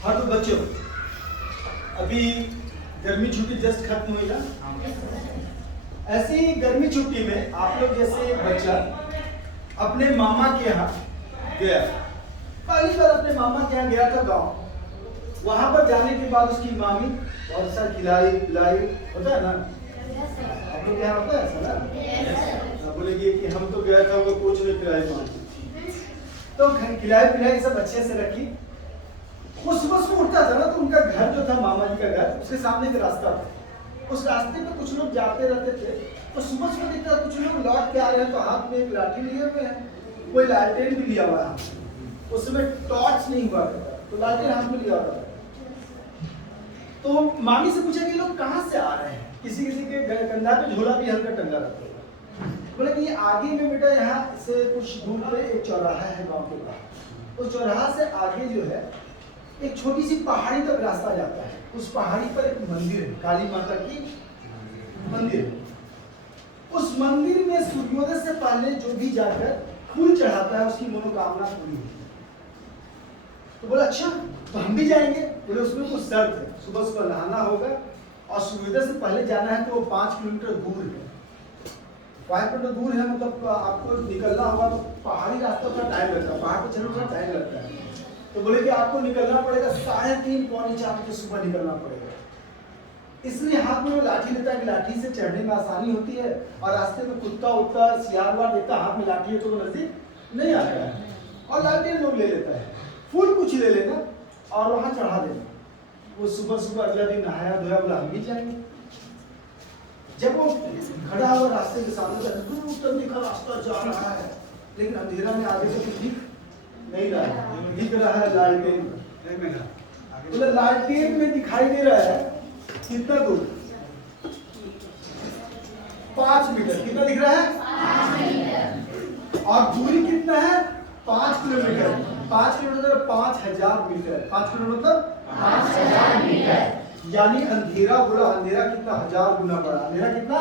हाँ तो बच्चों, अभी गर्मी छुट्टी जस्ट खत्म हुई ना। ऐसे ही गर्मी छुट्टी में आप लोग जैसे बच्चा अपने मामा के यहाँ गया, पहली बार अपने मामा के यहाँ गया था गाँव। वहां पर जाने के बाद उसकी मामी बहुत सा खिलाई पिलाई, होता है ना आप लोग यहाँ, होता है ऐसा ना। बोलेगी कि हम तो गया था वो कुछ नहीं पिलाई मांगी, तो खिलाई पिलाई सब अच्छे से रखी। वो सुबह सुबह उठता था ना, तो उनका घर जो था मामा जी का घर, उसके सामने का रास्ता था। उस रास्ते पे कुछ लोग जाते रहते थे, तो सुबह सुबह देखता कुछ लोग लौट के आ रहे हैं, तो हाथ में एक लाठी लिए हुए हैं, कोई लालटेन भी लिया हुआ है। उस समय टॉर्च नहीं हुआ करता, तो लालटेन हाथ में लिया हुआ था। तो मामी से पूछा कि लोग कहाँ से आ रहे हैं। किसी किसी के कंधा पे झोला भी हल्का टंगा रहता है। बोले कि आगे में बेटा यहाँ से कुछ दूर पे एक चौराहा है गाँव के पास। उस चौराहा से आगे जो है एक छोटी सी पहाड़ी तक रास्ता जाता है। उस पहाड़ी पर एक मंदिर है, काली माता की मंदिर है। उस मंदिर में सूर्योदय से पहले जो भी जाकर फूल चढ़ाता है उसकी मनोकामना पूरी होती है। तो बोला अच्छा तो हम भी जाएंगे। बोले उसमें कुछ शर्त है, सुबह सुबह नहाना होगा और सूर्योदय से पहले जाना है। तो वो 5 किलोमीटर दूर है, 5 किलोमीटर दूर है, मतलब आपको निकलना होगा। तो पहाड़ी रास्ता थोड़ा टाइम लगता है, पहाड़ पर चलने थोड़ा टाइम लगता है। तो बोले कि आपको निकलना पड़ेगा 3:30 पौने 4 बजे सुबह निकलना पड़ेगा। इसलिए हाथ में वो लाठी लेता है कि लाठी से चढ़ने में आसानी होती है, और रास्ते में कुत्ता उत्ता सियार वार देखता हाथ में लाठी है तो वो नजदीक नहीं आता है। और लाठी लोग ले लेता है, फूल कुछ ले लेना और वहां चढ़ा देना। वो सुबह सुबह अगला दिन नहाया धोया, बोला हम भी जाएंगे। जब वो खड़ा हुआ रास्ते के सामने दूर तक दिखा रास्ता जा रहा है, लेकिन अंधेरा में आगे से कुछ दिख नहीं रहा है, दिख रहा है लालटेन। बोले लालटेन में दिखाई दे रहा है कितना दूर, 5 मीटर। कितना दिख रहा है? 5 मीटर। और दूरी कितना है? 5 kilometre. 5 kilometre 5000 metre. 5 kilometre 5000 metre. यानी अंधेरा, बोला अंधेरा कितना 1000 गुना बड़ा। अंधेरा कितना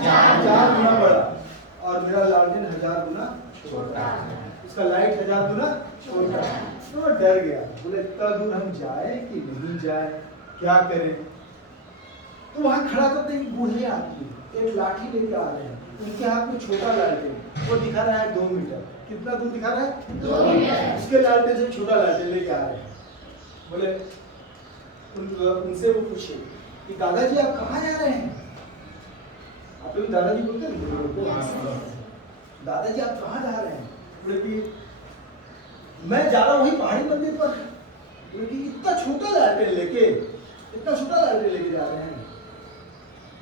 1000 गुना बड़ा, और मेरा लालटेन 1000 गुना छोटा, उसका लाइट 1000 गुना छोटा। तो वो डर गया, बोले इतना दूर हम जाए कि नहीं जाए, क्या करें। तो वहां खड़ा करते एक बूढ़े आदमी एक लाठी लेके आ रहे हैं, उनके हाथ में छोटा लालटेन, वो दिखा रहा है 2 मीटर। कितना दूर दिखा रहा है? 2 मीटर। उसके लालटेन से छोटा लालटेन लेके आ रहे हैं। बोले उनसे वो पूछे कि दादाजी आप कहाँ जा रहे हैं? आप लोग दादाजी बोलते हैं, दादाजी आप कहाँ जा रहे हैं? बोले कि मैं जा रहा हूँ वही पहाड़ी मंदिर पर। बोले कि इतना छोटा लालटेन लेके जा रहे हैं।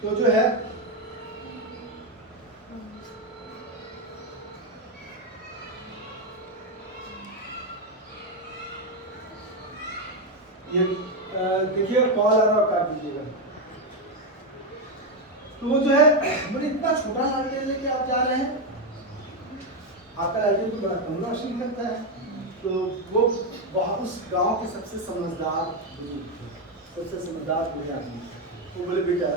तो जो है ये देखिए कॉल आ रहा है, काट दीजिएगा। तो वो जो है बोले इतना छोटा लालटेन लेके आप जा रहे हैं, आपका लालटेन तो बड़ा कम रोशनी करता है। तो वो उस गांव के सबसे समझदार बुजुर्ग थे, सबसे समझदार बूढ़े आदमी। वो बोले बेटा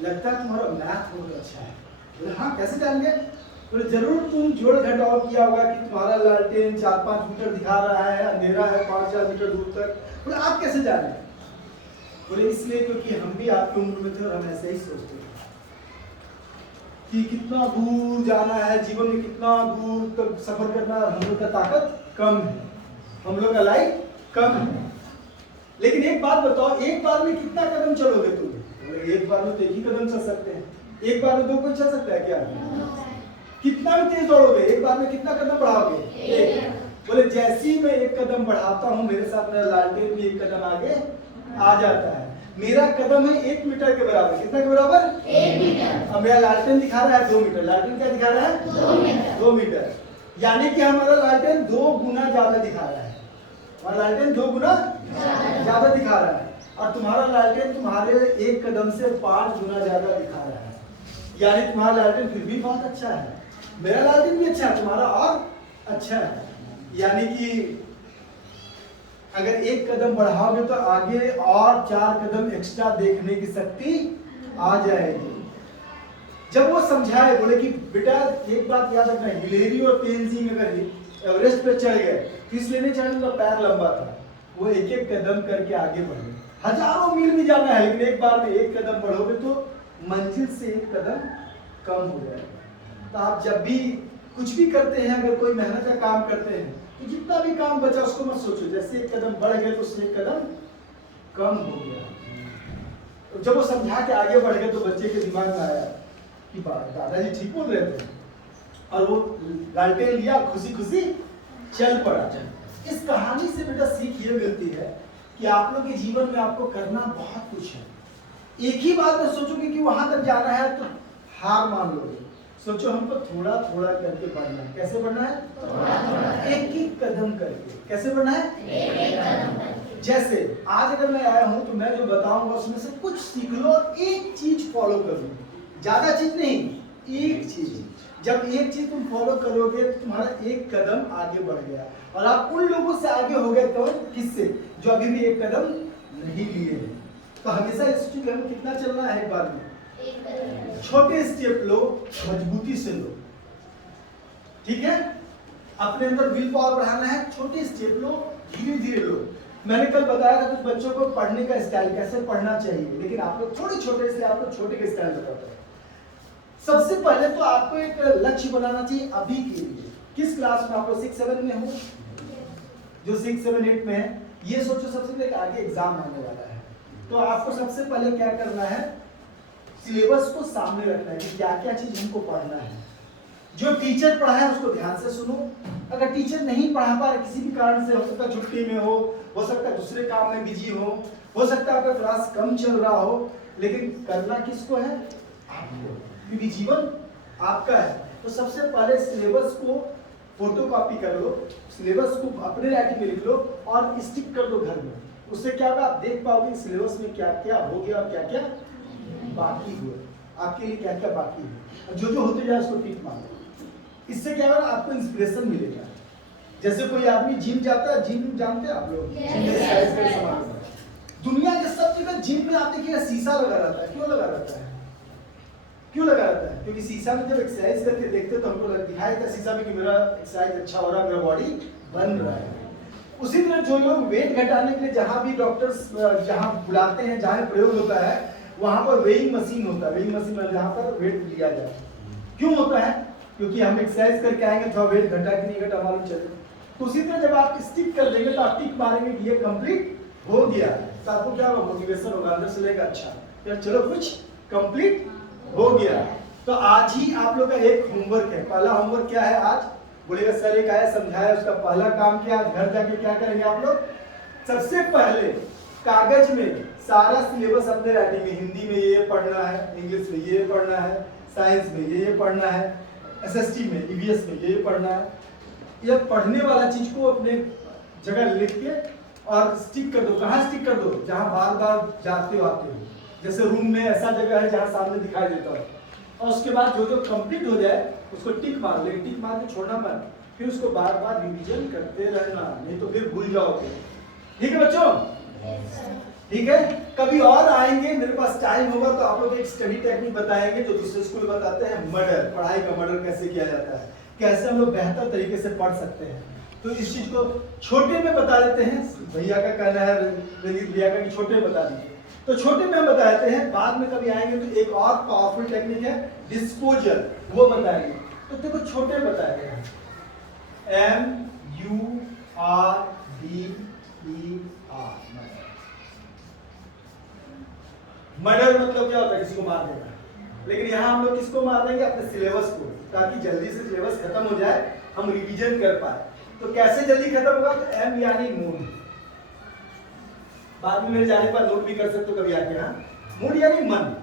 लगता है तुम्हारा मैथ बहुत अच्छा है। बोले हाँ कैसे जानेंगे? बोले जरूर तुम जोड़ घटाव किया होगा कि तुम्हारा लालटेन 4-5 मीटर दिखा रहा है, अंधेरा है 5-4 मीटर दूर तक। बोले आप कैसे जाने? बोले इसलिए क्योंकि हम भी आपकी उम्र में थे और हम ऐसे ही सोचते थे कि कितना दूर जाना है, जीवन में कितना दूर तक सफर करना है। हम लोग का ताकत कम है, हम लोग का लाइफ कम है। लेकिन एक बात बताओ, एक बार में कितना कदम चलोगे तुम? बोले एक बार में तो 1 ही कदम चल सकते हैं। एक बार में 2 कोई चल सकता है क्या? कितना भी तेज दौड़ोगे एक बार में कितना कदम बढ़ाओगे? 1। बोले जैसी मैं 1 कदम बढ़ाता हूँ मेरे साथ मेरा लालटेन भी 1 कदम आगे आ जाता है। मेरा कदम है 1 मीटर के बराबर। कितना के बराबर? 1 मीटर। अब मेरा लालटेन दिखा रहा है 2 मीटर। लालटेन क्या दिखा रहा है? 2 मीटर। 2 मीटर यानी कि हमारा लालटेन 2 गुना ज्यादा दिखा रहा है। हमारा लालटेन 2 गुना ज्यादा दिखा रहा है, और तुम्हारा लालटेन तुम्हारे 1 कदम से 5 गुना ज्यादा दिखा रहा है। यानी तुम्हारा लालटेन फिर भी बहुत अच्छा है, मेरा लालटेन भी अच्छा है, तुम्हारा और अच्छा है। यानी कि अगर 1 कदम बढ़ाओगे तो आगे और 4 कदम एक्स्ट्रा देखने की शक्ति आ जाएगी। जब वो समझाए, बोले कि बेटा एक बात याद रखना, हिलेरी और तेनजिंग अगर एवरेस्ट पे चढ़ गए, तो इसलिए नहीं चढ़ने का पैर लंबा था, वो एक एक कदम करके आगे बढ़े। हजारों मील भी जाना है, लेकिन एक बार में एक कदम बढ़ोगे तो मंजिल से एक कदम कम हो जाएगा। तो आप जब भी कुछ भी करते हैं, अगर कोई मेहनत का काम करते हैं, तो जितना भी काम बचा उसको मत सोचो, जैसे एक कदम बढ़ गए तो उससे एक कदम कम हो गया। तो जब वो समझा के आगे बढ़ गए तो बच्चे के दिमाग में आया कि दादाजी ठीक बोल रहे थे, और वो लालटेन लिया, खुशी खुशी चल पड़ा। इस कहानी से बेटा सीख ये मिलती है कि आप लोग के जीवन में आपको करना बहुत कुछ है। एक ही बात में सोचोगे कि वहां तक जाना है तो हार मान लोगे। सोचो हमको थोड़ा थोड़ा करके बढ़ना है। कैसे बढ़ना है? थोड़ा एक एक कदम करके। कैसे बढ़ना है? एक एक कदम करके। जैसे आज अगर मैं आया हूं तो मैं जो बताऊंगा उसमें से कुछ सीख लो और एक चीज फॉलो कर लो। ज्यादा चीज नहीं, एक चीज। जब एक चीज तुम फॉलो करोगे तो तुम्हारा एक कदम आगे बढ़ गया, और आप उन लोगों से आगे हो गए। तो किससे? जो अभी भी एक कदम नहीं लिए हैं। तो हमेशा इस चीज में कितना चलना है? एक बार में छोटे स्टेप लो, मजबूती से लो। ठीक है? अपने अंदर विल पावर बढ़ाना है, छोटे स्टेप लो, धीरे धीरे लो। मैंने कल बताया था कुछ बच्चों को पढ़ने का स्टाइल कैसे पढ़ना चाहिए, लेकिन आप लोग थोड़े छोटे से आपको छोटे के स्टाइल बताते हैं। सबसे पहले तो आपको एक लक्ष्य बनाना चाहिए अभी के लिए। किस क्लास में आप लोग? 6-7 में हो? जो 6-7-8 में है, ये सोचो सबसे पहले आगे एग्जाम आने वाला है, तो आपको सबसे पहले क्या करना है? सिलेबस को सामने रखना है कि क्या क्या चीज हमको पढ़ना है। जो टीचर पढ़ा है उसको ध्यान से सुनो। अगर टीचर नहीं पढ़ा पा रहे किसी भी कारण से, हो सकता है छुट्टी में हो सकता है दूसरे काम में बिजी हो सकता है आपका क्लास कम चल रहा हो, लेकिन करना किसको है? आपको, क्योंकि जीवन आपका है। तो सबसे पहले सिलेबस को फोटोकॉपी कर लो, सिलेबस को अपने राइटिंग में लिख लो और स्टिक कर दो घर में। उससे क्या होगा? आप देख पाओगे सिलेबस में क्या क्या हो गया और क्या क्या बाकी हुआ, आपके लिए क्या क्या बाकी है। जो जो होते जाए उसको टिक मारो। इससे क्या होगा? आपको इंस्पिरेशन मिलेगा। जैसे कोई आदमी जिम जाता है, जिम जानते हैं आप लोग? दुनिया के सब जगह जिम में आप देखिएगा शीशा लगा रहता है। क्यों लगा रहता है? क्यों लगा रहता है? क्योंकि शीशा में जब एक्सरसाइज करके देखते तो हमको दिखाई देता शीशा में कि मेरा एक्सरसाइज अच्छा हो रहा है, मेरा बॉडी बन रहा है। उसी तरह जो लोग वेट घटाने के लिए जहां भी डॉक्टर्स जहां बुलाते हैं, जहां प्रयोग होता है, वहां पर वेइंग मशीन होता है। वेइंग मशीन में जहां पर वेट लिया जाए। क्यों होता है? क्योंकि हम एक्सरसाइज करके आएंगे, थोड़ा वेट घटा कि नहीं घटा मालूम चले। तो उसी तरह जब आप स्टिक कर देंगे तो आप टिक मारेंगे कि ये कंप्लीट हो गया, तो आपको क्या होगा? मोटिवेशन होगा, अंदर से लेगा अच्छा यार चलो कुछ कंप्लीट हो गया। तो आज ही आप लोग का एक होमवर्क है। पहला होमवर्क क्या है आज? बोलेगा सर एक आया समझाया, उसका पहला काम क्या? घर जाके क्या करेंगे आप लोग? सबसे पहले कागज में सारा सिलेबस अपने राइटिंग में, हिंदी में ये पढ़ना है, इंग्लिश में ये पढ़ना है, साइंस में ये पढ़ना है, एसएसटी में, ईवीएस में ये पढ़ना है। ये पढ़ने वाला चीज को अपने जगह लिख के और स्टिक कर दो। कहाँ स्टिक कर दो? जहाँ बार बार जाते हो आते हो। जैसे रूम में ऐसा जगह है जहाँ सामने दिखाई देता है। और उसके बाद जो जो कंप्लीट हो जाए उसको टिक मार, लेकिन टिक मार के छोड़ना मत, फिर उसको बार बार रिवीजन करते रहना, नहीं तो फिर भूल जाओगे। ठीक है बच्चों? ठीक है? कभी और आएंगे, मेरे पास टाइम होगा तो आप लोग एक स्टडी टेक्निक बताएंगे जो दूसरे स्कूल बताते हैं। मर्डर, पढ़ाई का मर्डर कैसे किया जाता है, कैसे हम लोग बेहतर तरीके से पढ़ सकते हैं। तो इस चीज को छोटे में बता देते हैं। भैया का कहना है, रंजीत भैया का, कि छोटे में बता दीजिए, तो छोटे में हम बता देते हैं। बाद में कभी आएंगे तो एक और पावरफुल टेक्निक है डिस्पोजल, वो बताएंगे। तो देखो छोटे बताए हैं, MURDER। मर्डर मतलब क्या होता है? किसी को मार देना। लेकिन यहाँ हम लोग किसको मार देंगे? अपने सिलेबस को, ताकि जल्दी से सिलेबस खत्म हो जाए, हम रिवीजन कर पाए। तो कैसे जल्दी खत्म होगा? तो M यानी मूड। बाद में मेरे जाने पर नोट भी कर सकते हो कभी आके। हाँ, मूड यानी मन।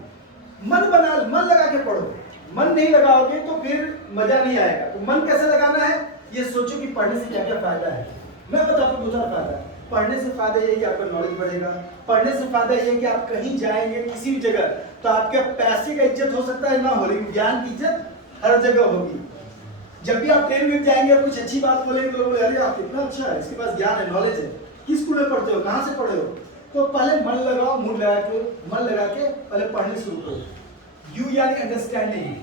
मन बना, मन लगा के पढ़ो। मन नहीं लगाओगे तो फिर मजा नहीं आएगा। तो मन कैसे लगाना है? ये सोचो कि पढ़ने से क्या क्या फायदा है। मैं बताता हूँ दूसरा फायदा। पढ़ने से फायदा ये है कि आपका नॉलेज बढ़ेगा। पढ़ने से फायदा ये है कि आप कहीं जाएंगे किसी भी जगह तो आपके पैसे का इज्जत हो सकता है ना हो, लेकिन ज्ञान की इज्जत हर जगह होगी। जब भी आप ट्रेन में जाएंगे कुछ अच्छी बात बोलेंगे तो लोग बोले अरे आप कितना अच्छा है, इसके पास ज्ञान है, नॉलेज है। किस स्कूल में पढ़ते हो, कहाँ से पढ़े हो? तो पहले मन लगाओ, मूड लगा के, मन लगा के पहले पढ़ने शुरू करो। यू यानी अंडरस्टैंडिंग।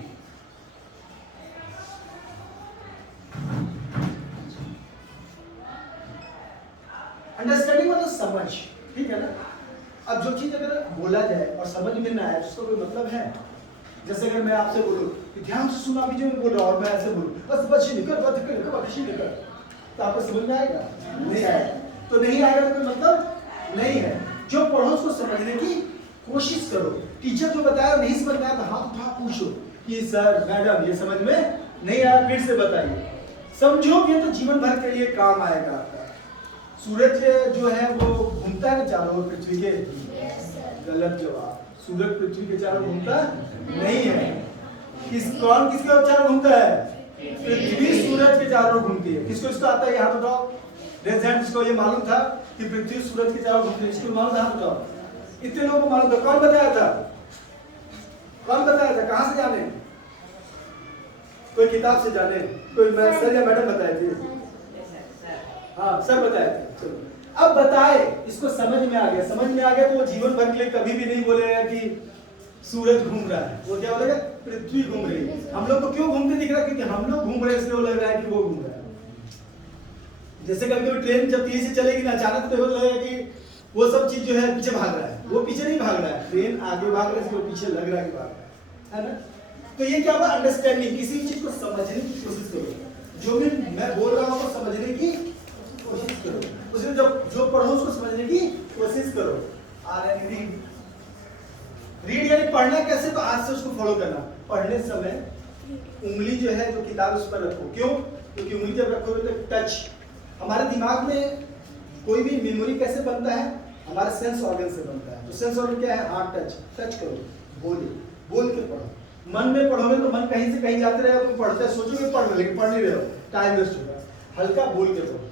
अंडरस्टैंडिंग मतलब समझ, ठीक है ना। अब जो चीज अगर बोला जाए और समझ में ना आए उसका कोई मतलब है? जैसे अगर मैं आपसे बोलूं कि ध्यान से सुना भी जो मैं बोल रहा हूं और मैं ऐसे बोलूं बस बच्ची निकल तो आपको समझ में आएगा? नहीं आएगा। तो नहीं आएगा तो कोई मतलब नहीं है। जो पढ़ो उसको समझने की कोशिश करो। टीचर जो बताया नहीं समझ में आया तो हाथ उठा पूछो कि सर मैडम ये समझ में नहीं आया, फिर से बताइए। समझोगे तो जीवन भर के लिए काम आएगा आपका। सूरज जो है वो घूमता है चारों ओर पृथ्वी के? गलत जवाब। सूरज पृथ्वी के चारों घूमता नहीं है। कौन किसके ओर चारों घूमता है? पृथ्वी सूरज के चारों घूमती है। किसको इसको आता है? हाथ उठाओ। Raise hand. जिसको ये मालूम था कि पृथ्वी सूरज के चारों घूमती है, इसको मालूम था? हाथ उठाओ। इतने लोगों को मालूम था। कौन बताया था? कौन बताया था? कहां से जाने? कोई किताब से जाने? कोई सर या मैडम बताए थे? हाँ सर बताए थे। चलो अब बताए, इसको समझ में आ गया। समझ में आ गया तो वो जीवन भर के लिए कभी भी नहीं बोलेगा कि सूरज घूम रहा है। वो क्या बोलेगा? पृथ्वी घूम रही है। हम लोग को क्यों घूमते दिख रहा है? क्योंकि हम लोग घूम रहे हैं इसलिए वो लग रहा है कि वो घूम रहा है। जैसे कभी कभी ट्रेन जब तेजी से चलेगी ना, अचानक तो लगेगा कि वो सब चीज जो है पीछे भाग रहा है। वो पीछे नहीं भाग रहा है, ट्रेन आगे भाग रहा है, इसलिए पीछे लग रहा है कि भाग रहा है ना। तो ये क्या हुआ? अंडरस्टैंडिंग। किसी चीज को समझने की कोशिश करो। जो भी मैं बोल रहा हूँ समझने की कोशिश करो। उसमें जब जो पढ़ो उसको समझने की कोशिश करो। रीड यानी पढ़ना कैसे? तो आज से उसको फॉलो करना। पढ़ने समय उंगली जो है जो किताब उस पर रखो। क्यों? क्योंकि उंगली जब रखोगे तो टच, हमारे दिमाग में कोई भी मेमोरी कैसे बनता है? हमारे सेंस ऑर्गन से बनता है। तो सेंस ऑर्गन क्या है? हाथ टच। टच करो, बोले, बोल के पढ़ो। मन में पढ़ोगे तो मन कहीं से कहीं जाते रहेगा। तुम पढ़ते सोचोगे पढ़ रहे, लेकिन पढ़ नहीं रहे हो, टाइम वेस्ट होगा। हल्का बोल के पढ़ो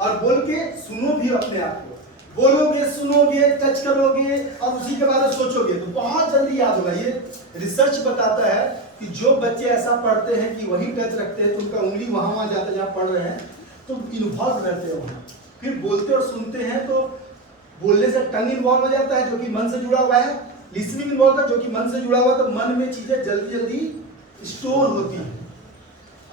और बोल के सुनो भी अपने आप को। बोलोगे, सुनोगे, टच करोगे और उसी के बाद सोचोगे तो बहुत जल्दी याद होगा। ये रिसर्च बताता है कि जो बच्चे ऐसा पढ़ते हैं कि वही टच रखते हैं तो उनका उंगली वहां जाता है जहां पढ़ रहे हैं, तो इन्वॉल्व रहते हैं वहां। फिर बोलते और सुनते हैं तो बोलने से टंग इन्वॉल्व हो जाता है जो कि मन से जुड़ा हुआ है। लिसनिंग इन्वॉल्व है जो कि मन से जुड़ा हुआ है। तो मन में चीजें जल्दी जल्दी स्टोर होती है।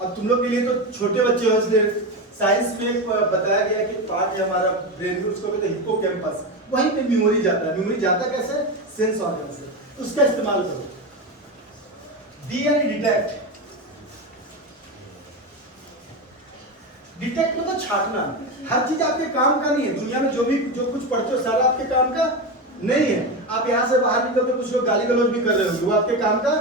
अब तुम लोग के लिए तो छोटे बच्चे हो इसलिए साइंस में बताया गया कि पार्ट है हमारा ब्रेन में, उसको कहते हैं हिप्पोकैम्पस। वहीं पे मेमोरी जाता है। मेमोरी जाता कैसे? सेंस ऑर्गन से। उसका इस्तेमाल करो। डी यानी डिटेक्ट। डिटेक्ट मतलब छाटना। हर चीज आपके काम का नहीं है। दुनिया में जो कुछ पढ़ते हो सारा आपके काम का नहीं है। आप यहाँ से बाहर निकलते कुछ लोग गाली गलौज भी कर रहे होंगे, वो आपके काम का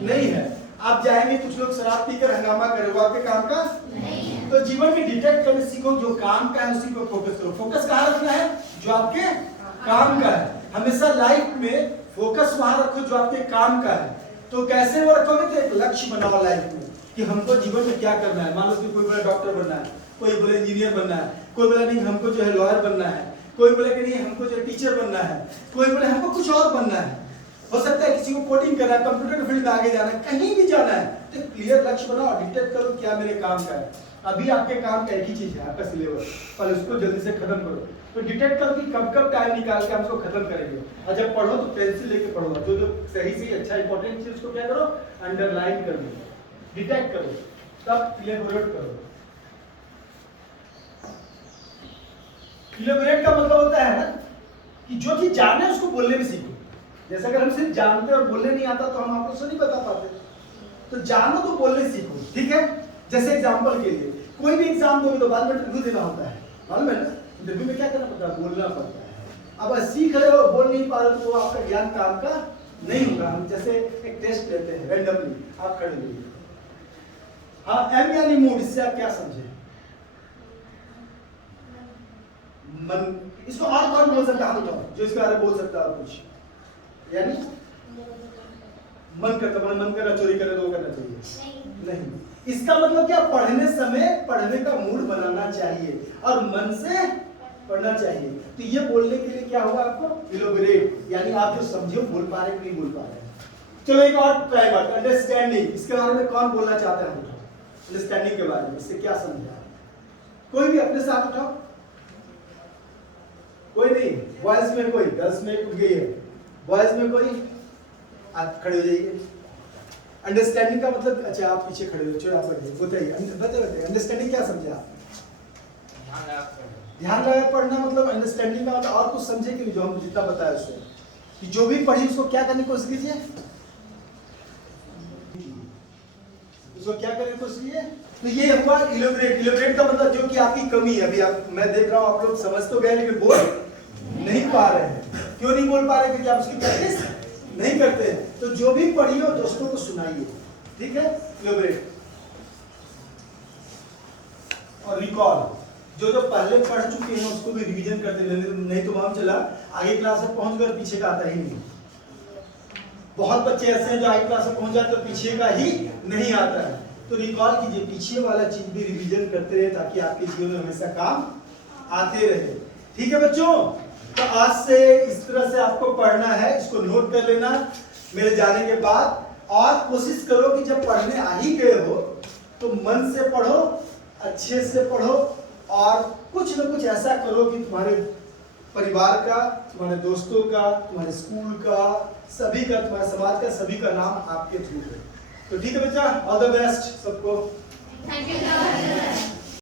नहीं है। आप जाएंगे कुछ लोग शराब पीकर हंगामा कर रहे हो, वो आपके काम का नहीं है। तो जीवन में डिटेक्ट करने सीखो। जो काम का है उसी को फोकस करो। फोकस कहाँ रखना है? जो आपके काम का है। हमेशा लाइफ में फोकस वहां रखो जो आपके काम का है। तो कैसे वो रखोगे? तो एक लक्ष्य बनाओ लाइफ में कि हमको जीवन में क्या करना है। मान लो कि कोई बोला डॉक्टर बनना है, कोई बोले इंजीनियर बनना है, कोई बोला नहीं हमको जो है लॉयर बनना है, कोई बोले कि नहीं हमको जो टीचर बनना है, कोई बोले हमको कुछ और बनना है। हो सकता है किसी को कोडिंग करना है, कंप्यूटर फील्ड में आगे जाना है, कहीं भी जाना है। तो क्लियर लक्ष्य बनाओ, डिटेक्ट करो क्या मेरे काम का है। अभी आपके काम का एक ही चीज है, आपका सिलेबस, पर उसको जल्दी से खत्म करो। तो डिटेक्ट करो कि कब कब टाइम निकाल के हम उसको खत्म करेंगे। और जब पढ़ो तो पेंसिल लेके पढ़ो। जो सही से अच्छा इंपॉर्टेंट चीज उसको क्या करो? अंडरलाइन कर दो, डिटेक्ट करो, तब इलेबोरेट करो। इलेबोरेट का मतलब होता है ना कि जो चीज जाने उसको बोलने में सीखो। जैसे अगर हम सिर्फ जानते और बोलने नहीं आता तो हम आपको नहीं बता पाते। तो जानो तो बोलने सीखो, ठीक है। जैसे एग्जांपल के लिए कोई भी एग्जाम दोगे तो बाद में इंटरव्यू देना होता है, मालूम है ना। इंटरव्यू में क्या करना पड़ता है? बोलना पड़ता है। अब सीख रहे हो बोल नहीं पा रहे तो आपका ज्ञान काम का नहीं होगा। हम जैसे एक टेस्ट लेते हैं रैंडमली, आप खड़े रहिए। हाँ, एम यानी मूड। इससे आप क्या समझे? मन। इसको और कौन बोल सकता है? जो इसके बारे में बोल सकता है कुछ? यानी मन करता, मन कर रहा चोरी करे तो वो करना चाहिए नहीं। इसका मतलब क्या? पढ़ने समय पढ़ने का मूड बनाना चाहिए और मन से पढ़ना चाहिए। तो ये बोलने के लिए क्या होगा आपको? इलेबोरेट, यानी आप जो समझे बोल पा रहे नहीं बोल पा रहे। चलो एक और ट्राई बात, अंडरस्टैंडिंग। इसके बारे में कौन बोलना चाहता है? अंडरस्टैंडिंग के बारे में, इससे क्या समझा? कोई भी अपने साथ उठाओ। कोई नहीं, बॉयज में कोई, गर्ल्स में उठ गई है, बॉयज में कोई, आप खड़े हो जाइए। अंडरस्टैंडिंग का मतलब, अच्छा आप पीछे खड़े हो, चलो आप बताइए, बताइए अंडरस्टैंडिंग क्या समझे आप? ध्यान लगा पढ़ना मतलब अंडरस्टैंडिंग का मतलब और कुछ समझे कि नहीं, जो हम जितना बताया उससे कि जो भी पढ़ी उसको क्या करने की कोशिश कीजिए, उसको क्या करने की कोशिश कीजिए। तो ये हुआ इलेबोरेट। इलेबोरेट का मतलब जो कि आपकी कमी है। अभी आप, मैं देख रहा हूं आप लोग समझ तो गए लेकिन बोल नहीं पा रहे हैं। क्यों नहीं बोल पा रहे? क्योंकि आप उसकी प्रैक्टिस नहीं करते हैं। तो जो भी पढ़ी हो दोस्तों को सुनाइए, ठीक है। इलेबोरेट और रिकॉल, जो जो पहले पढ़ चुके हैं उसको भी रिवीजन करते रहने, नहीं तो मालूम चला आगे क्लास में पहुंच गए पीछे का आता ही नहीं। बहुत बच्चे ऐसे हैं जो आगे क्लास में पहुंच जाते तो पीछे का ही नहीं आता है। तो रिकॉल कीजिए, पीछे वाला चीज भी रिवीजन करते रहे ताकि आपके जीवन में हमेशा काम आते रहे। ठीक है बच्चों, तो आज से इस तरह से आपको पढ़ना है, इसको नोट कर लेना मेरे जाने के बाद। और कोशिश करो कि जब पढ़ने आ ही गए हो तो मन से पढ़ो, अच्छे से पढ़ो, और कुछ न कुछ ऐसा करो कि तुम्हारे परिवार का, तुम्हारे दोस्तों का, तुम्हारे स्कूल का, सभी का, तुम्हारे समाज का, सभी का नाम आपके थ्रू है। तो ठीक है बच्चा, ऑल द बेस्ट सबको। Thank you.